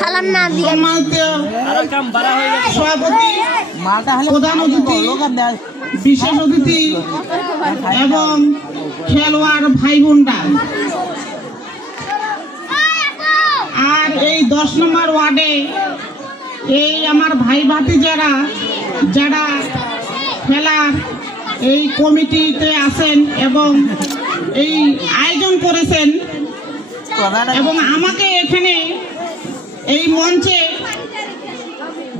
সালাম না দিয়ে সভাপতি, প্রধান অতিথি, বিশেষ অতিথি এবং খেলোয়াড় ভাই বোনরা, আর এই 10 নম্বর ওয়ার্ডে এই আমার ভাই ভাতিজারা যারা খেলার এই কমিটিতে আছেন এবং এই আয়োজন করেছেন এবং আমাকে এখানে এই মঞ্চে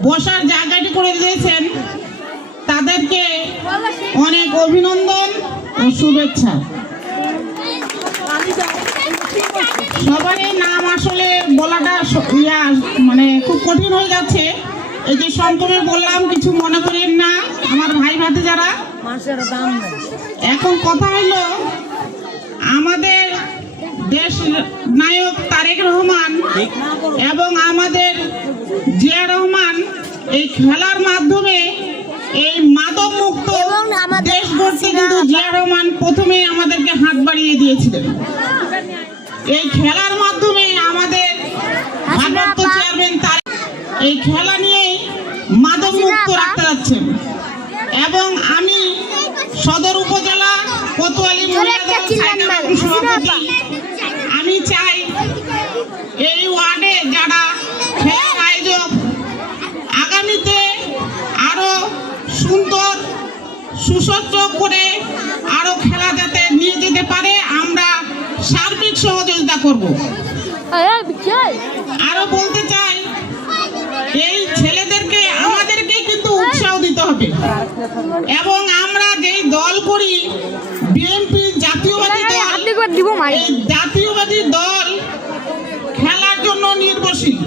বসার জায়গাটি করে দিয়েছেন, তাদেরকে অনেক অভিনন্দন ও শুভেচ্ছা। সবারই নাম আসলে বলাটা মানে খুব কঠিন হয়ে যাচ্ছে। এই যে সংক্ষেপে বললাম, কিছু মনে করেন না আমার ভাই ভাতিজারা। এখন কথা হলো, আমাদের দেশ নায়ক তারেক রহমান এবং আমাদের জিয়া রহমান এই খেলার মাধ্যমে এই মাদক মুক্ত দেশ গড়তে কিন্তু জিয়া রহমান প্রথমে আমাদেরকে হাত বাড়িয়ে দিয়েছিলেন। এই খেলার মাধ্যমে আমাদের ভারপ্রাপ্ত চেয়ারম্যান তারেক এই খেলা নিয়ে মাদক মুক্ত রাখতে যাচ্ছেন এবং আমি সদর উপজেলা কোতোয়ালি সভাপতি, আমি চাই এই ওয়ার্ডে যারা খেলার আয়োজক আগামীতে আরো সুন্দর সুসজ্জ করে আরো খেলা যাতে নিয়ে যেতে পারে, আমরা সার্বিক সহযোগিতা করব। আরো বলতে চাই, এই ছেলেদেরকে আমাদেরকে কিন্তু উৎসাহ দিতে হবে এবং আমরা যেই দল করি বিএনপি জাতীয়বাদী দল, এই জাতীয়বাদী দল খেলার জন্য নির্ভরশীল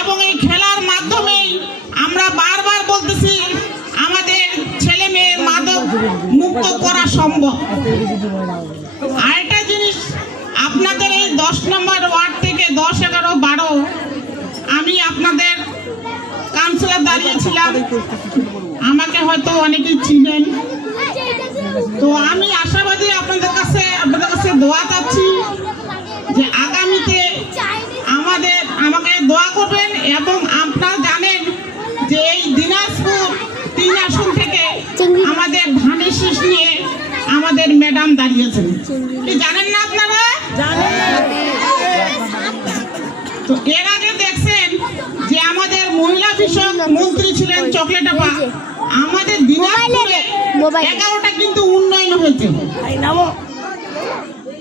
এবং এই খেলার মাধ্যমেই আমরা বারবার বলতেছি আমাদের ছেলে মেয়ের মাদক মুক্ত করা সম্ভব। আরেকটা জিনিস, আপনাদের এই 10 নম্বর ওয়ার্ড থেকে 10, 11, 12 আমি আপনাদের কাউন্সিলর দাঁড়িয়েছিলাম, আমাকে হয়তো অনেকেই চিনেন। তো আমি আশাবাদী, আপনাদের কাছে দোয়া চাচ্ছি যে আগামীতে আমাকে দোয়া করবেন এবং আপনারা জানেন যে এই দিনাজপুর 3 আসন থেকে আমাদের ধানের শীষ নিয়ে আমাদের ম্যাডাম দাঁড়িয়েছেন, কি জানেন না আপনারা? তো এর আগে দেখছেন যে আমাদের মহিলা বিষয়ক মন্ত্রী ছিলেন চকলেট আপা। আমাদের দিনাজপুরে 11টা কিন্তু উন্নয়ন হয়েছে।